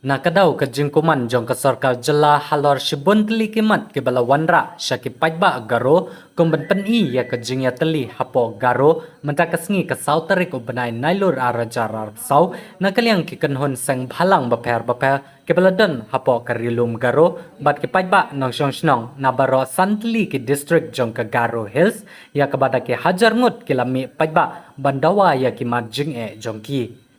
Nakadaw ka jingkuman jong ka sarkar jala halor shibun teli kimat ke bala wanra syaki Paidbah Garo kung banpani ya ka jingya teli hapo Garo menta kasngi ka sautarik ubanay nailur arajar sau nakaliang ki kanhon Sengbhalang baper ke bala dan hapo karilum Garo bat ke Paidbah nong snong na baro santli ki district jong ka Garo Hills ya ka bada ke Hajar Ngut kilami Paidbah bandawa ya ki marjing jong ki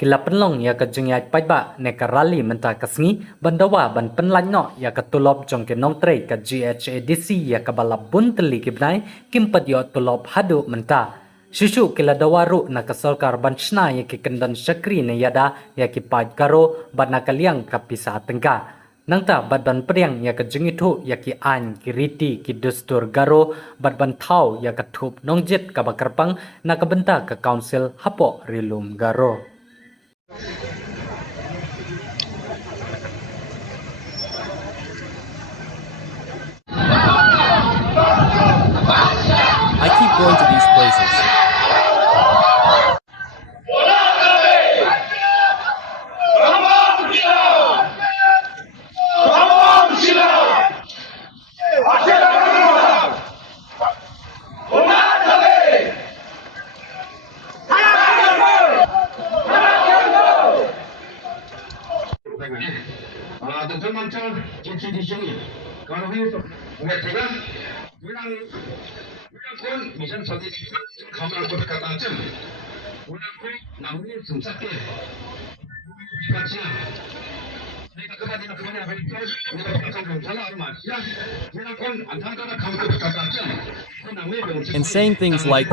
Kila penlong ya ka jengyat Paidbah ne ka rally menta kasngi bandawa ban penlan no ya ka tulop jong ke Nongtrei ka GHADC ya ka bala bun teli ki bnai kim Ïoh Tulop hadu menta Shushu kila dawaru na ka sarkar ban shna ya ki kendan syakri ne yada ya ki Paid Garo ban nakaliang ka pisa tengka Nangta bad ban priang ya ka jengitu ya ki an ki riti ki dustur Garo bad ban thau ya ka thup nongjet ka bakarpang na ka benta ka council hapo rilum Garo I keep going to these places. And saying things like,